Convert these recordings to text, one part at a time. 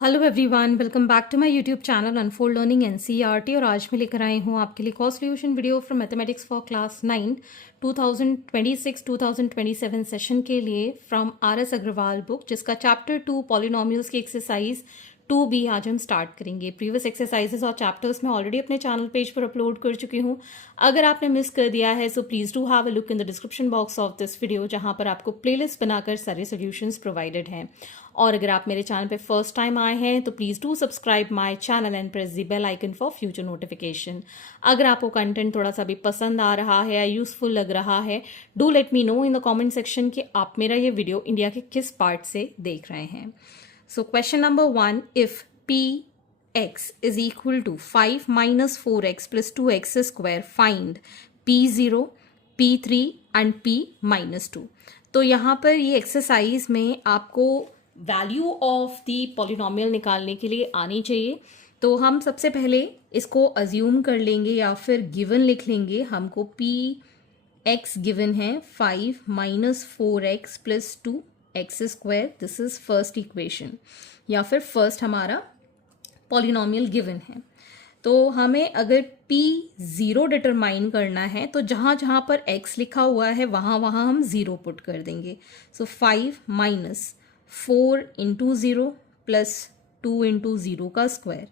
Hello everyone, welcome back to my YouTube channel unfold learning NCERT. और आज मैं लेकर आई हूँ आपके लिए कॉ solution video from mathematics for class 9 2026-2027 session के लिए फ्रॉम आर.एस. अग्रवाल बुक, जिसका चैप्टर 2 पॉलिनोमियल्स की एक्सरसाइज 2B आज हम स्टार्ट करेंगे। प्रीवियस एक्सरसाइजेस और चैप्टर्स मैं ऑलरेडी अपने चैनल पेज पर अपलोड कर चुकी हूँ। अगर आपने मिस कर दिया है so please do have a look in the description box of this video, जहाँ पर आपको प्लेलिस्ट बनाकर सारे सॉल्यूशंस प्रोवाइडेड हैं। और अगर आप मेरे चैनल पे फर्स्ट टाइम आए हैं तो please do subscribe my channel and press the bell icon for future notification. अगर आपको कंटेंट थोड़ा सा भी पसंद आ रहा है या यूजफुल लग रहा है, do let me know in the comment section कि आप मेरा ये वीडियो इंडिया के किस पार्ट से देख रहे हैं। So question number 1, if px is equal to 5 minus 4x plus 2x square, find p0, p3 and p minus 2। तो यहाँ पर ये एक्सरसाइज में आपको वैल्यू ऑफ द पॉलिनोमियल निकालने के लिए आनी चाहिए। तो हम सबसे पहले इसको अज्यूम कर लेंगे या फिर गिवन लिख लेंगे। हमको पी एक्स गिवन है 5 minus 4x plus 2x square, this is first equation या फिर फर्स्ट हमारा पॉलिनोमियल गिवन है। तो हमें अगर p0 डिटरमाइन करना है तो जहाँ जहाँ पर x लिखा हुआ है वहाँ वहाँ हम 0 पुट कर देंगे। सो 5 माइनस 4 इंटू 0 प्लस 2 इंटू 0 का square.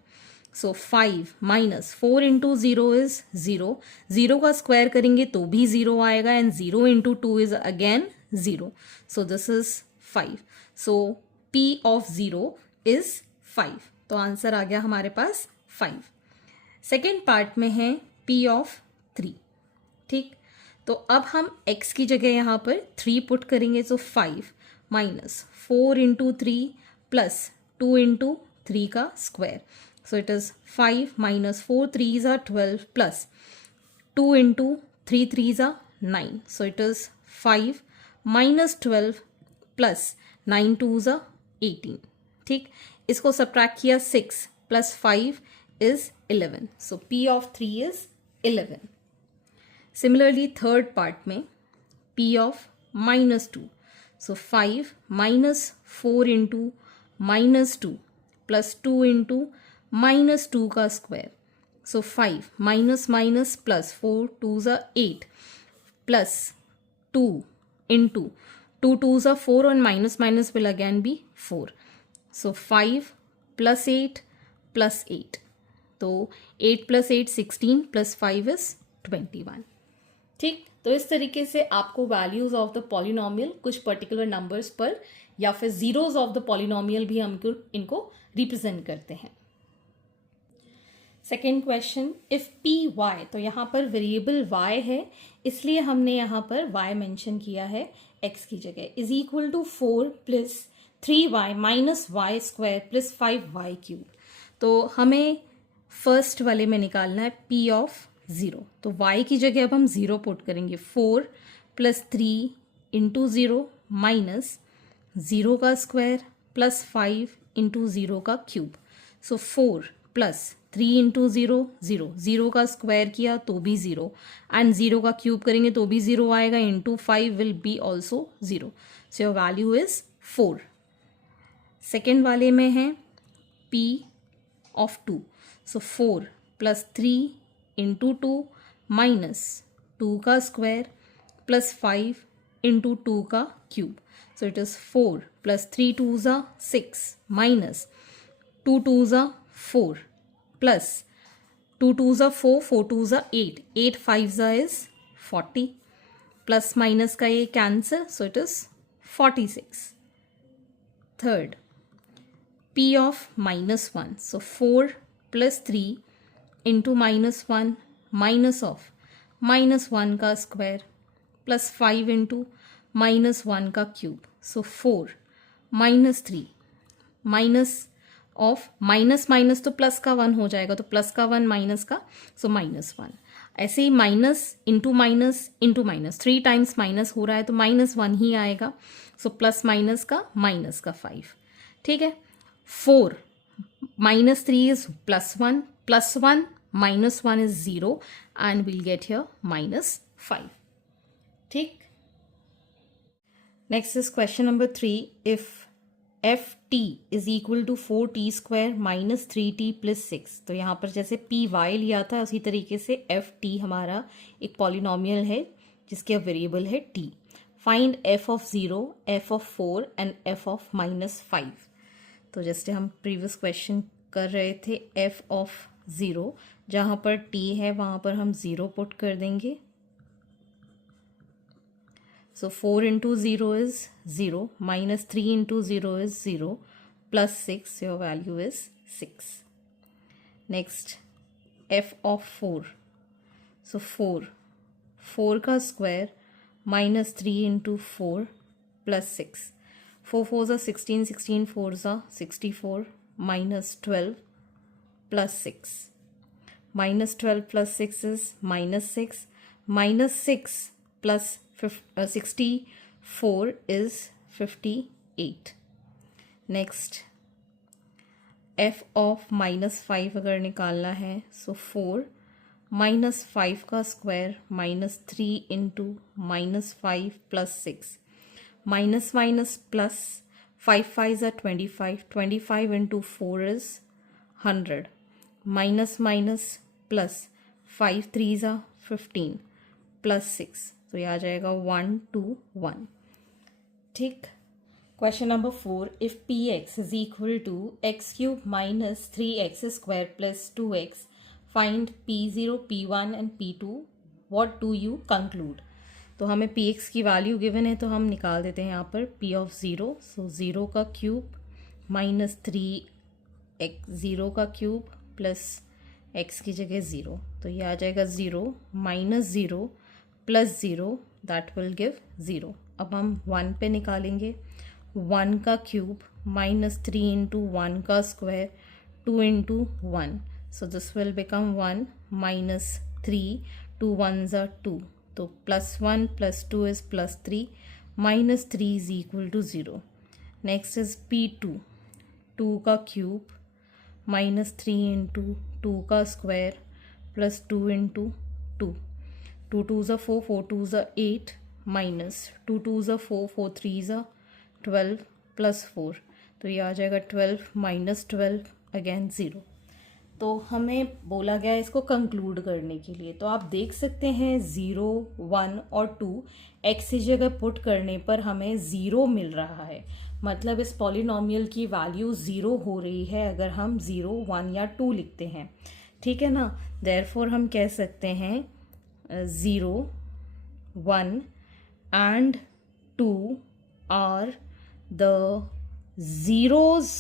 So 5 minus 4 into 0 is 0, 0 का स्क्वायर करेंगे तो भी 0 आएगा and 0 into 2 is again 0, so this is 5। So p of 0 is 5, तो आंसर आ गया हमारे पास 5। सेकेंड पार्ट में है p ऑफ 3। ठीक, तो अब हम x की जगह यहाँ पर 3 पुट करेंगे। सो 5 माइनस 4 इंटू 3 प्लस 2 इंटू 3 का square. So it is 5 minus 4 3s are 12 plus 2 into 3 3s are 9। So it is 5 minus 12 plus 9 2s are 18। ठीक, इसको सब्ट्रैक्ट किया 6 plus 5 is 11, so p of 3 is 11. Similarly third part में p of minus 2, so 5 minus 4 into minus 2 plus 2 into minus 2 का square। so 5 minus minus plus 4 2s are 8 plus 2 into 2 2s are 4 and minus minus will again be 4, so 5 plus 8 plus 8, तो 8 plus 8 16 plus 5 is 21। ठीक, तो इस तरीके से आपको values of the polynomial कुछ particular numbers पर या फिर जीरोज ऑफ द पॉलिनोमियल भी हम इनको रिप्रेजेंट करते हैं। Second question, if p y, तो यहाँ पर वेरिएबल y है इसलिए हमने यहाँ पर y मेंशन किया है x की जगह, is equal to 4 plus 3y minus y square plus 5y cube. तो हमें फर्स्ट वाले में निकालना है p ऑफ 0। तो y की जगह अब हम 0 पुट करेंगे। 4 प्लस 3 इंटू 0 माइनस 0 का स्क्वायर प्लस 5 इंटू 0 का क्यूब। सो 4 प्लस 3 इंटू 0 0, 0 का स्क्वायर किया तो भी 0 एंड 0 का क्यूब करेंगे तो भी 0 आएगा, into 5 will be also 0, so your value is 4। Second वाले में है p of 2, so 4 plus 3 into 2 minus 2 का स्क्वायर प्लस 5 इंटू 2 का cube. So it is 4 plus 3 2s are 6 minus 2 2s are 4 plus 2 2s are 4 4 2s are 8 8 5s are is 40, plus minus का ये cancer, so it is 46। Third, p of minus 1, so 4 plus 3 into minus 1 minus of minus 1 का square plus 5 into minus 1 का cube. So 4 minus 3 minus of minus minus तो plus का 1 हो जाएगा, तो plus का 1 माइनस का, सो माइनस 1। ऐसे ही minus into minus into minus 3 times minus हो रहा है तो माइनस 1 ही आएगा, सो प्लस माइनस का 5। ठीक है, 4 minus 3 is plus 1, plus 1 minus 1 is 0 and we'll get here minus 5. ठीक, next is question number 3, if f t is equal to 4t² minus 3t plus 6। तो यहाँ पर जैसे पी वाई लिया था उसी तरीके से एफ टी हमारा एक पॉलिनोमियल है जिसके अब वेरिएबल है T. Find F of 0, F of 4 and F of -5। तो जैसे हम प्रीवियस क्वेश्चन कर रहे थे, एफ ऑफ 0 जहाँ पर t है वहाँ पर हम 0 पुट कर देंगे। So 4 into 0 is 0, minus 3 into 0 is 0, plus 6, your value is 6. Next, f of 4. So 4 का square minus 3 into 4 plus 6. 4 4s are 16, 16 4s are 64, minus 12 plus 6. Minus 12 plus 6 is minus 6. Minus 6 plus 64 is 58. Next, f of -5 अगर निकालना है, so 4 minus 5 का square minus 3 into -5 plus 6. Minus minus plus 5 5s are 25. 25 into 4 is 100. Minus minus plus 5 3s are 15 plus 6. तो ये आ जाएगा 1 2 1। ठीक। Question number 4, if p x is equal to x cube minus 3x² plus 2x, find p0, p1 and p2, what do you conclude. तो हमें px की value given है तो हम निकाल देते हैं यहाँ पर p ऑफ 0। सो 0 का क्यूब माइनस 3x 0 का क्यूब प्लस x की जगह 0, तो ये आ जाएगा 0 minus 0 plus 0, that will give 0। अब हम 1 पे निकालेंगे। 1 का क्यूब माइनस 3 इंटू 1 का square 2 into 1, so this will become 1 minus 3, 2 1s are 2, तो plus 1 plus 2 is plus 3, minus 3 is equal to 0। Next is p2, 2 का क्यूब माइनस 3 इंटू 2 का square plus 2 into 2, 2 2s are 4, 4 2s are 8, minus 2 2s are 4, 4 3s are 12 plus 4, तो ये आ जाएगा 12 minus 12 again 0। तो हमें बोला गया है इसको कंक्लूड करने के लिए, तो आप देख सकते हैं 0 1 और 2 x की जगह पुट करने पर हमें 0 मिल रहा है, मतलब इस पॉलिनोमियल की वैल्यू 0 हो रही है अगर हम 0 1 या 2 लिखते हैं। ठीक है ना। देयरफॉर हम कह सकते हैं 0 1 and 2 are the zeros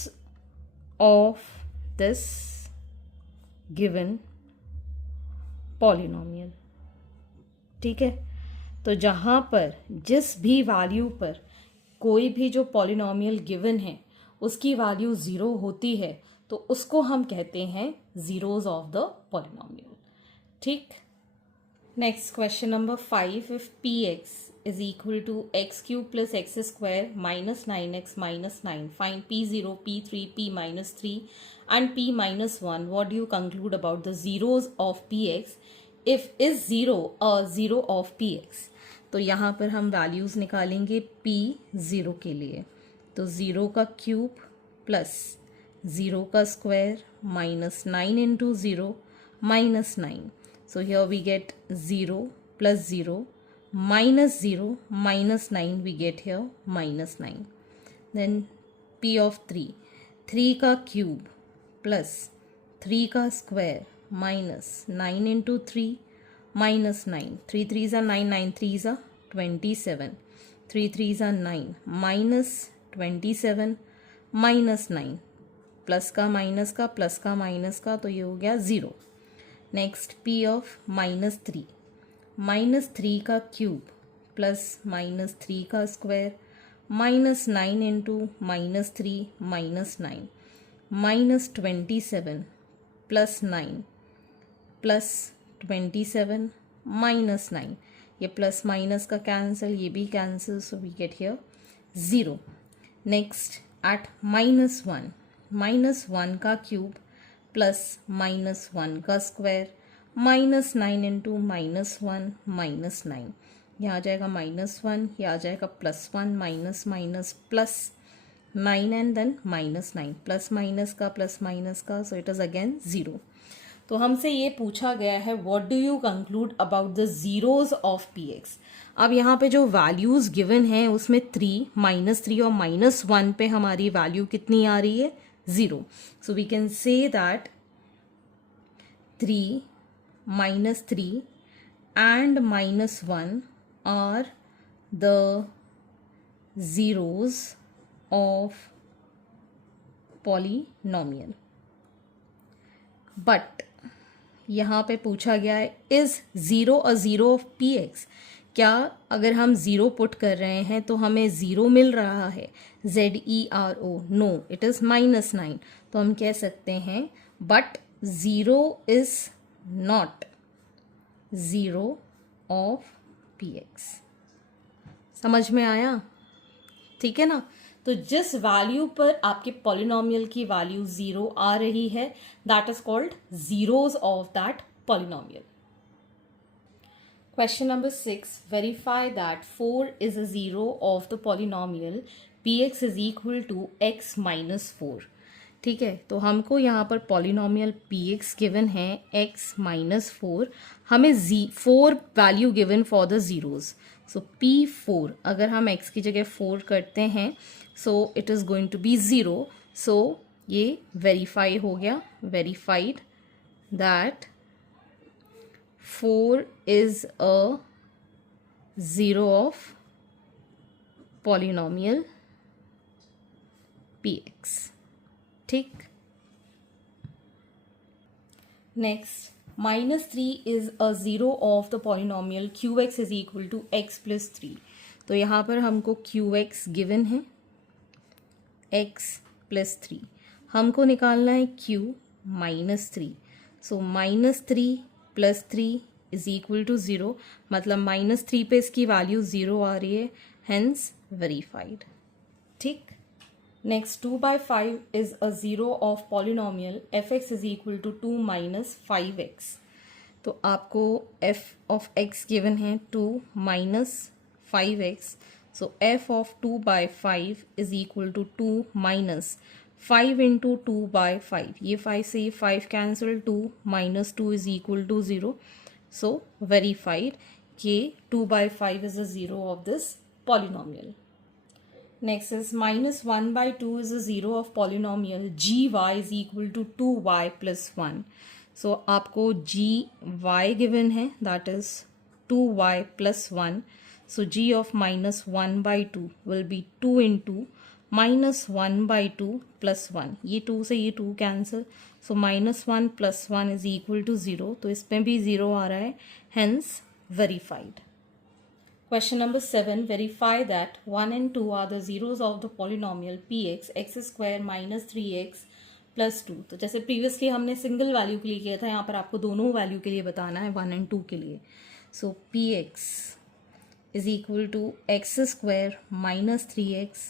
of this given polynomial। ठीक है। तो जहाँ पर जिस भी वैल्यू पर कोई भी जो पॉलिनोमियल गिवन है उसकी वैल्यू 0 होती है तो उसको हम कहते हैं जीरोज ऑफ द पॉलिनोमियल। ठीक। Next question number 5, if px is equal to x cube plus x square minus 9x minus 9, find p0, p3, p minus 3 and p minus 1, what do you conclude about the zeros of px if is 0 a zero of px। तो यहाँ पर हम values निकालेंगे p0 के लिए, तो 0 का cube plus 0 का square minus 9 into 0 minus 9, so here we get 0 plus 0 minus 0 minus 9, we get here minus 9। then p of 3, 3 का क्यूब प्लस 3 का square minus 9 into 3 minus 9, 3 3s are 9, 9 3s are 27, 3 3s are 9 minus 27 minus 9, plus का minus का plus का minus का, तो ये हो गया 0। नेक्स्ट p ऑफ -3, -3 का क्यूब प्लस -3 का square minus 9 into -3 minus 9, minus 27 plus 9 plus 27 minus 9, ये प्लस माइनस का कैंसिल, ये भी cancel, so we get here 0। Next at -1, -1 का क्यूब प्लस -1 का स्क्वायर माइनस 9 इंटू -1 माइनस 9, यहाँ आ जाएगा -1, यहाँ आ जाएगा +1, minus minus plus 9 and then -9, plus minus का, सो इट इज अगेन 0. तो हमसे ये पूछा गया है what do you conclude about the zeros of p x. अब यहाँ पे जो वैल्यूज गिवन है उसमें 3, -3 और -1 पे हमारी वैल्यू कितनी आ रही है? 0. So we can say that 3, -3 and -1 are the zeros of polynomial. But यहाँ पे पूछा गया है is 0 a zero of p x. क्या अगर हम 0 पुट कर रहे हैं तो हमें 0 मिल रहा है? ZERO. No, it is -9. तो हम कह सकते हैं but 0 is not 0 of p x. समझ में आया? ठीक है ना. तो जिस वैल्यू पर आपके पॉलिनोमियल की वैल्यू 0 आ रही है that is called zeros of that polynomial. Question number 6, verify that 4 is a zero of the polynomial px is equal to x minus 4. ठीक है, तो हमको यहाँ पर पॉलिनोमियल px गिवन है x माइनस 4. हमें 4 value given for the zeros. So p4 अगर हम x की जगह 4 करते हैं so it is going to be 0. So ये वेरीफाई हो गया, verified that 4 is a zero of polynomial px. ठीक. Next, -3 is a zero of the polynomial qx is equal to x plus 3. तो यहाँ पर हमको qx गिवन है x plus 3. हमको निकालना है q -3. So -3 plus 3 is equal to 0. मतलब -3 पे इसकी वैल्यू 0 आ रही है, हेंस वेरीफाइड. ठीक. Next, 2/5 is a zero of polynomial fx is equal to 2 minus 5x. तो आपको f ऑफ x गिवन है 2 minus 5x. So f of 2/5 is equal to 2 minus 5 into 2/5. ये 5 से ये 5 cancel, 2 minus 2 is equal to 0. So verified कि 2/5 is a zero of this polynomial. Next is -1/2 is a zero of polynomial gy is equal to 2y plus 1. So आपको gy given है that is 2y plus 1. So g of -1/2 will be 2 into -1/2 plus 1. ये 2 से ये 2 cancel. So -1 plus 1 is equal to 0. तो इसमें भी 0 आ रहा है, hence verified. Question number 7, verify that 1 and 2 are the zeros of the polynomial px x square minus 3x plus 2. तो जैसे प्रीवियसली हमने सिंगल वैल्यू के लिए किया था, यहाँ पर आपको दोनों वैल्यू के लिए बताना है, 1 and 2 के लिए. So px is equal to x square minus 3x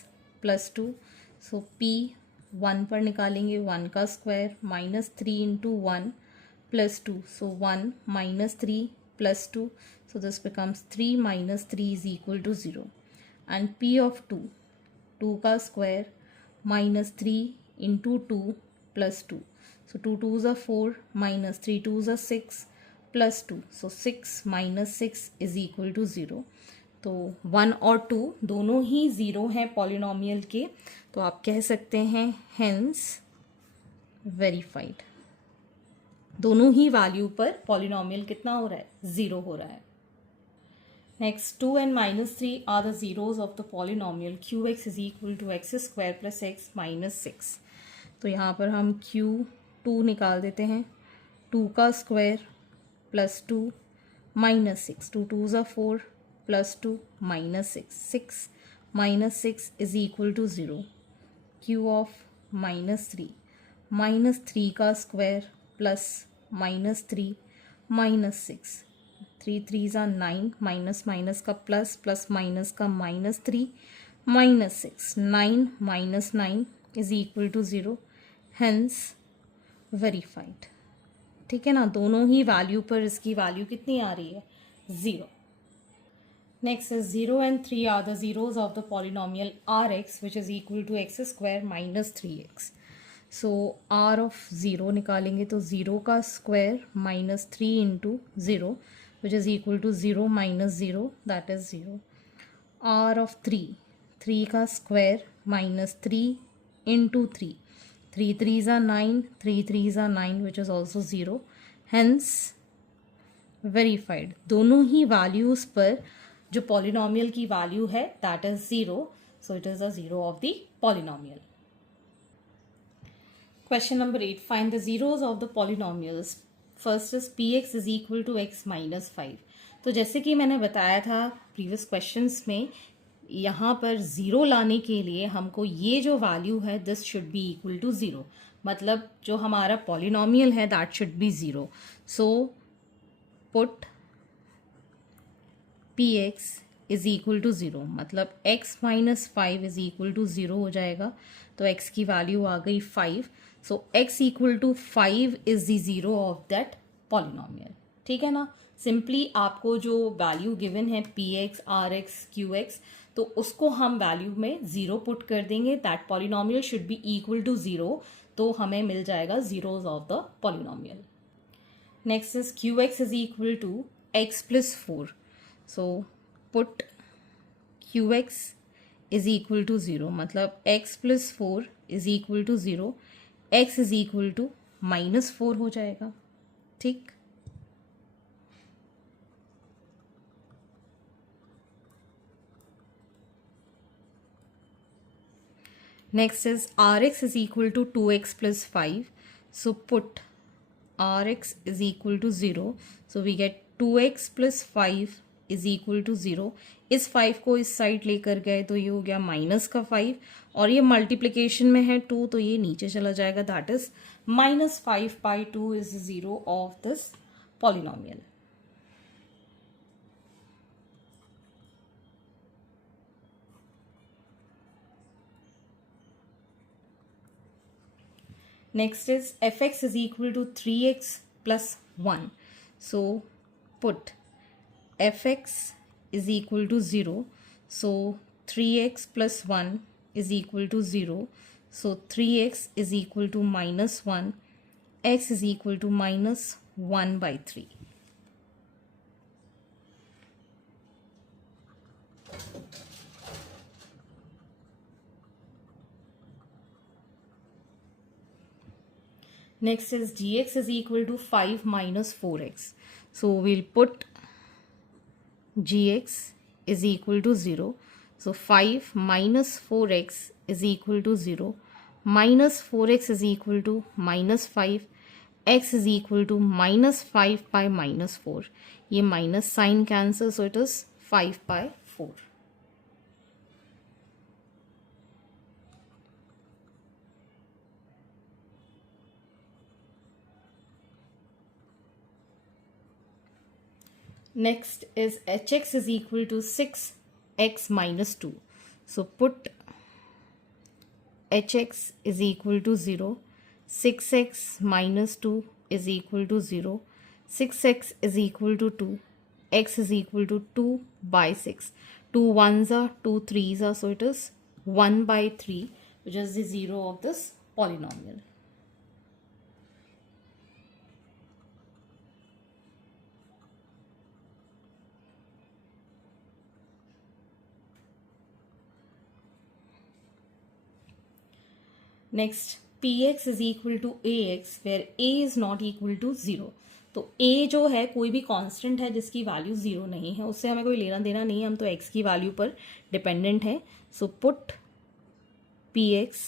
plus 2. So p 1 पर निकालेंगे, 1 का square minus 3 into 1 plus 2. So 1 minus 3 plus 2. So this becomes 3 minus 3 is equal to 0. And p of 2, 2 का square minus 3 into 2 plus 2. So 2 2s are 4 minus 3 2s are 6 plus 2. So 6 minus 6 is equal to 0. तो 1 और 2 दोनों ही 0 हैं polynomial के. तो आप कह सकते हैं hence verified. दोनों ही वैल्यू पर पॉलिनोमियल कितना हो रहा है? 0 हो रहा है. Next, 2 and -3 are the zeros of the polynomial qx is equal to x square plus x minus 6. तो यहाँ पर हम q2 निकाल देते हैं, 2 का square plus 2 minus 6. 2 2s are 4 plus 2 minus 6. 6 minus 6 is equal to 0. q of -3 का square plus -3 minus 6. 3 3s are 9, minus minus का प्लस, प्लस माइनस का -3 minus 6. 9 minus 9 is equal to 0, hence verified. ठीक है ना. दोनों ही वैल्यू पर इसकी value कितनी आ रही है? 0. Next is 0 and 3 are the zeros of the polynomial Rx, which is equal to x square minus 3x. So R of 0 निकालेंगे तो 0 का square minus 3 into 0, which is equal to 0 minus 0, that is 0. R of 3, 3 का square minus 3 into 3, 3 3s are 9, 3 3s are 9, which is also 0. Hence verified दोनों ही values पर जो polynomial की value है that is 0, so it is the 0 of the polynomial. Question number 8, find the zeros of the polynomials. First is p x is equal to x minus 5. तो जैसे कि मैंने बताया था प्रीवियस क्वेश्चंस में, यहाँ पर ज़ीरो लाने के लिए हमको ये जो वैल्यू है this should be equal to 0, मतलब जो हमारा पॉलिनोमियल है that should be 0. So put p x is equal to 0, मतलब x minus 5 is equal to 0 हो जाएगा. तो x की वैल्यू आ गई 5. So x equal to 5 is the 0 of that polynomial. ठीक है ना. सिंपली आपको जो वैल्यू गिवन है p x, r x, q x, तो उसको हम वैल्यू में 0 पुट कर देंगे. That polynomial should be equal to 0, तो हमें मिल जाएगा zeros of the polynomial. Next is qx is equal to x plus 4. So put qx is equal to 0, मतलब x plus 4 is equal to 0, x is equal to minus 4 हो जाएगा. ठीक. Next is rx is equal to 2x plus 5. So put Rx is equal to 0. So we get 2x plus 5 is equal to 0. इस 5 को इस side लेकर गए तो ये हो गया माइनस का 5, और ये मल्टीप्लिकेशन में है 2 तो ये नीचे चला जाएगा. That is minus 5 by 2 is 0 of this polynomial. Next is fx is equal to 3x plus 1. So put fx is equal to 0. So 3x plus 1 is equal to 0. So 3x is equal to minus 1. X is equal to minus 1 by 3. Next is gx is equal to 5 minus 4x. So we'll put gx is equal to 0. So 5 minus 4x is equal to 0. Minus 4x is equal to minus 5. X is equal to minus 5 by minus 4. ये minus sign cancel, so it is 5 by 4. Next is hx is equal to 6x minus 2. So put hx is equal to 0. 6x minus 2 is equal to 0. 6x is equal to 2. X is equal to 2 by 6. 2 1s are, 2 3s are, so it is 1 by 3, which is the 0 of this polynomial. Next p x is equal to a x where a is not equal to 0. तो ए जो है कोई भी constant है जिसकी value 0 नहीं है, उससे हमें कोई लेना देना नहीं है, हम तो एक्स की वैल्यू पर डिपेंडेंट है. So put p x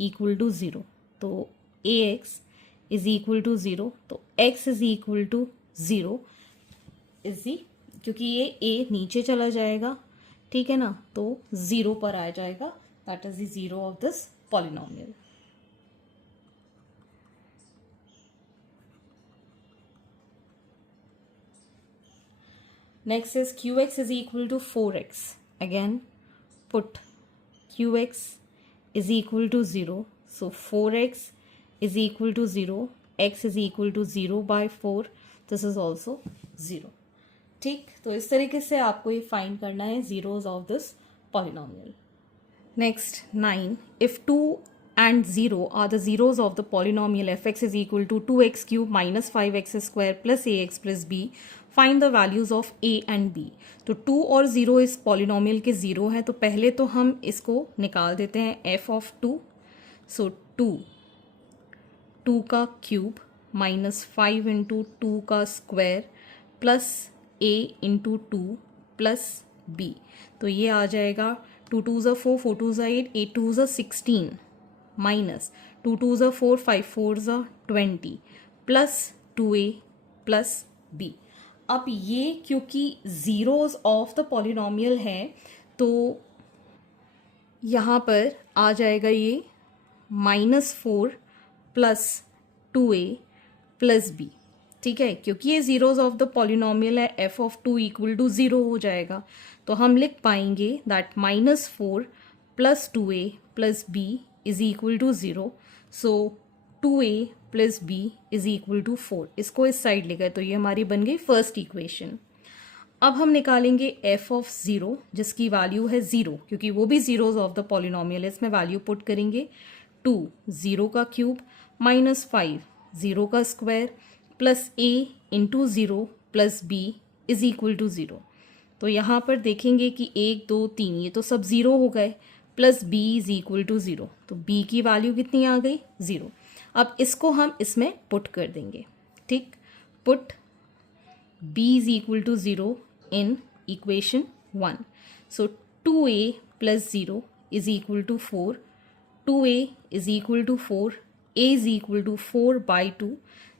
equal to 0. तो a x is equal to 0, तो x is equal to 0 is the, क्योंकि ये ए नीचे चला जाएगा, ठीक है ना, तो 0 पर आ जाएगा. That is the 0 of this polynomial. Next is qx is equal to 4x. Again put qx is equal to 0. So 4x is equal to 0. X is equal to 0 by 4. This is also 0. ठीक, तो इस तरीके से आपको ये find करना है zeros of this polynomial. Next 9, if 2 and 0 are the zeros of the polynomial fx is equal to 2x cube minus 5x square plus ax plus b, find the values of a and b. तो 2 और 0 इस polynomial के 0 हैं, तो पहले तो हम इसको निकाल देते हैं f ऑफ 2. सो 2 का क्यूब माइनस 5 इंटू 2 का square plus a into 2 plus b. तो ये आ जाएगा 2 2s are 4, 4 2s are 8, 8 2s are 16 minus 2 2s are 4, 5 4s are 20 plus 2a plus b. अब ये क्योंकि जीरोस ऑफ द पॉलिनोमियल है तो यहाँ पर आ जाएगा ये -4 प्लस 2a प्लस b. ठीक है, क्योंकि ये जीरोस ऑफ द पॉलिनोमियल है f ऑफ 2 इक्वल टू 0 हो जाएगा, तो हम लिख पाएंगे that -4 plus 2a plus b is equal to 0. सो 2a plus b is equal to 4. इसको इस साइड ले गए तो ये हमारी बन गई फर्स्ट इक्वेशन. अब हम निकालेंगे f ऑफ 0 जिसकी वैल्यू है 0, क्योंकि वो भी जीरोस ऑफ द पॉलिनोमियल है. इसमें वैल्यू पुट करेंगे 2 0 का क्यूब माइनस 5 0 का square plus a into 0 plus b is equal to 0. तो यहाँ पर देखेंगे कि 1 2 3 ये तो सब 0 हो गए, plus b is equal to 0. तो b की वैल्यू कितनी आ गई? 0. अब इसको हम इसमें पुट कर देंगे. ठीक, put b is equal to 0 in equation 1. सो 2a plus 0 is equal to 4, 2a is equal to 4, a is equal to 4 by 2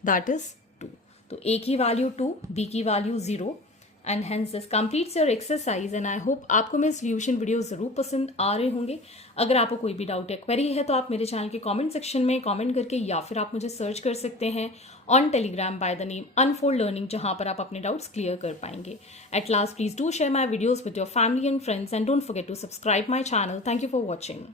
that is 2. तो a की वैल्यू 2, b की value 0 and hence this completes your exercise. And I hope आपको मेरे solution video ज़रूर पसंद आ रहे होंगे. अगर आपको कोई भी डाउट या क्वेरी है तो आप मेरे चैनल के कमेंट सेक्शन में कमेंट करके या फिर आप मुझे सर्च कर सकते हैं on Telegram by the name unfold learning, जहां पर आप अपने डाउट्स क्लियर कर पाएंगे. At last please do share my videos with your family and friends and don't forget to subscribe my channel. Thank you for watching.